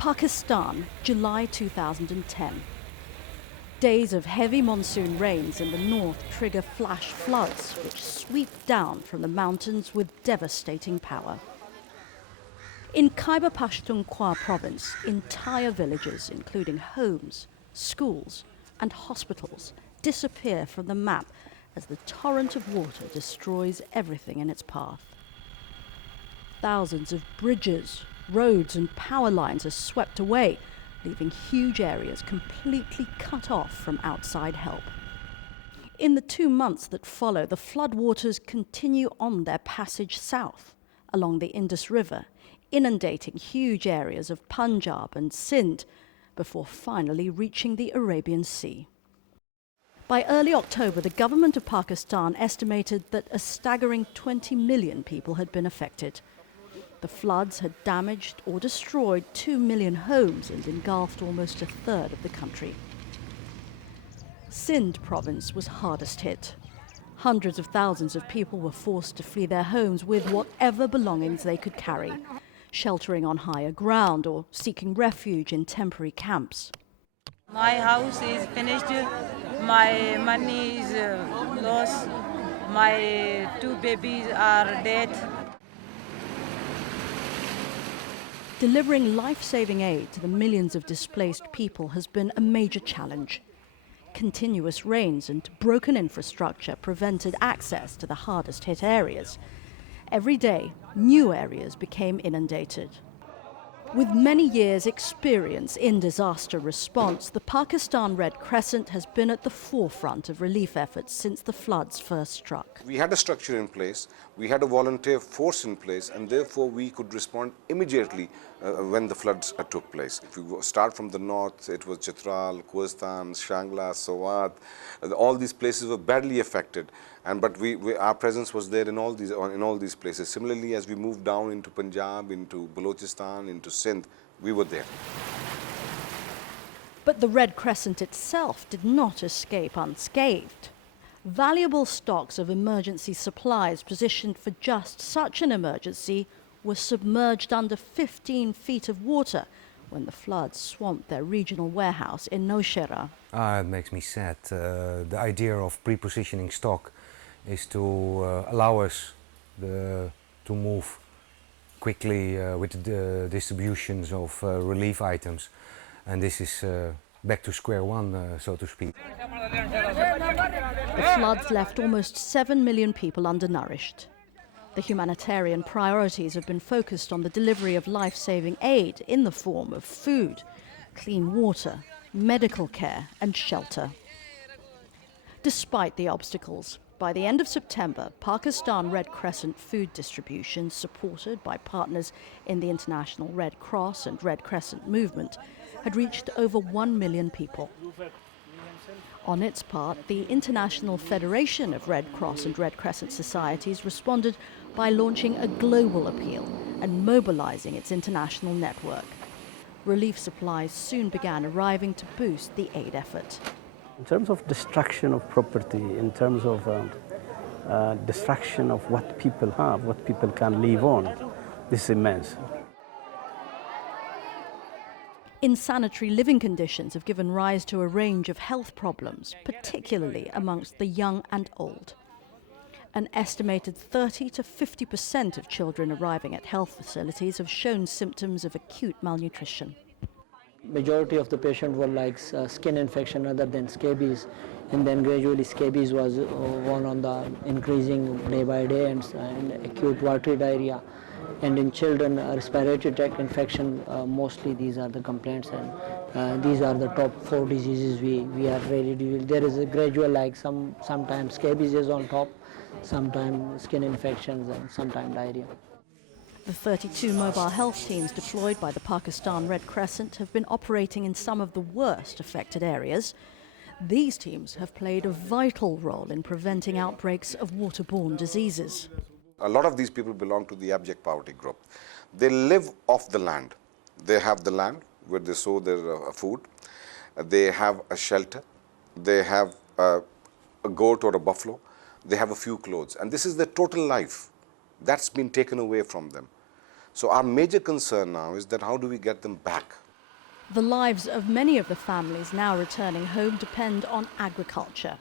Pakistan, July 2010. Days of heavy monsoon rains in the north trigger flash floods which sweep down from the mountains with devastating power. In Khyber Pakhtunkhwa province, entire villages, including homes, schools and hospitals, disappear from the map as the torrent of water destroys everything in its path. Thousands of bridges, roads and power lines are swept away, leaving huge areas completely cut off from outside help. In the 2 months that follow, the floodwaters continue on their passage south along the Indus River, inundating huge areas of Punjab and Sindh before finally reaching the Arabian Sea. By early October, the government of Pakistan estimated that a staggering 20 million people had been affected. The floods had damaged or destroyed 2 million homes and engulfed almost a third of the country. Sindh province was hardest hit. Hundreds of thousands of people were forced to flee their homes with whatever belongings they could carry, sheltering on higher ground or seeking refuge in temporary camps. My house is finished, my money is lost, my 2 babies are dead. Delivering life-saving aid to the millions of displaced people has been a major challenge. Continuous rains and broken infrastructure prevented access to the hardest hit areas. Every day, new areas became inundated. With many years' experience in disaster response, the Pakistan Red Crescent has been at the forefront of relief efforts since the floods first struck. We had a structure in place, we had a volunteer force in place, and therefore we could respond immediately when the floods took place. If we start from the north, it was Chitral, Kohistan, Shangla, Sawat. All these places were badly affected, but our presence was there in all these places. Similarly, as we moved down into Punjab, into Balochistan, into Sindh, we were there. But the Red Crescent itself did not escape unscathed. Valuable stocks of emergency supplies positioned for just such an emergency were submerged under 15 feet of water when the floods swamped their regional warehouse in Nowshera. It makes me sad. The idea of pre-positioning stock is to allow us to move quickly with the distributions of relief items, and this is back to square one, so to speak. The floods left almost 7 million people undernourished. The humanitarian priorities have been focused on the delivery of life-saving aid in the form of food, clean water, medical care and shelter. Despite the obstacles, by the end of September, Pakistan Red Crescent food distribution, supported by partners in the International Red Cross and Red Crescent movement, had reached over 1 million people. On its part, the International Federation of Red Cross and Red Crescent Societies responded by launching a global appeal and mobilizing its international network. Relief supplies soon began arriving to boost the aid effort. In terms of destruction of property, in terms of destruction of what people have, what people can live on, this is immense. Insanitary living conditions have given rise to a range of health problems, particularly amongst the young and old. An estimated 30 to 50% of children arriving at health facilities have shown symptoms of acute malnutrition. Majority of the patients were like skin infection other than scabies, and then gradually scabies was one on the increasing day by day, and acute watery diarrhea. And in children, respiratory tract infection, mostly these are the complaints, and these are the top 4 diseases we are really dealing. There is a gradual, like sometimes scabies is on top, sometimes skin infections, and sometimes diarrhea. The 32 mobile health teams deployed by the Pakistan Red Crescent have been operating in some of the worst affected areas. These teams have played a vital role in preventing outbreaks of waterborne diseases. A lot of these people belong to the abject poverty group. They live off the land. They have the land where they sow their food. They have a shelter. They have a goat or a buffalo. They have a few clothes. And this is their total life. That's been taken away from them. So our major concern now is that how do we get them back The lives of many of the families now returning home depend on agriculture.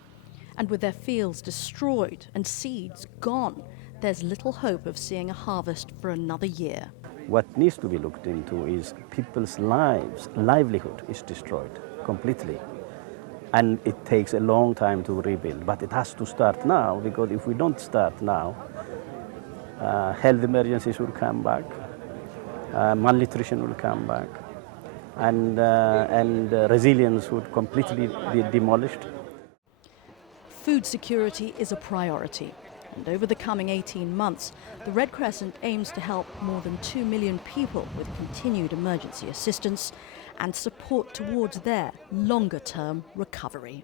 And with their fields destroyed and seeds gone, there's little hope of seeing a harvest for another year. What needs to be looked into is people's lives, livelihood is destroyed completely. And it takes a long time to rebuild, but it has to start now, because if we don't start now, health emergencies will come back, malnutrition will come back, and resilience would completely be demolished. Food security is a priority, and over the coming 18 months, the Red Crescent aims to help more than 2 million people with continued emergency assistance and support towards their longer-term recovery.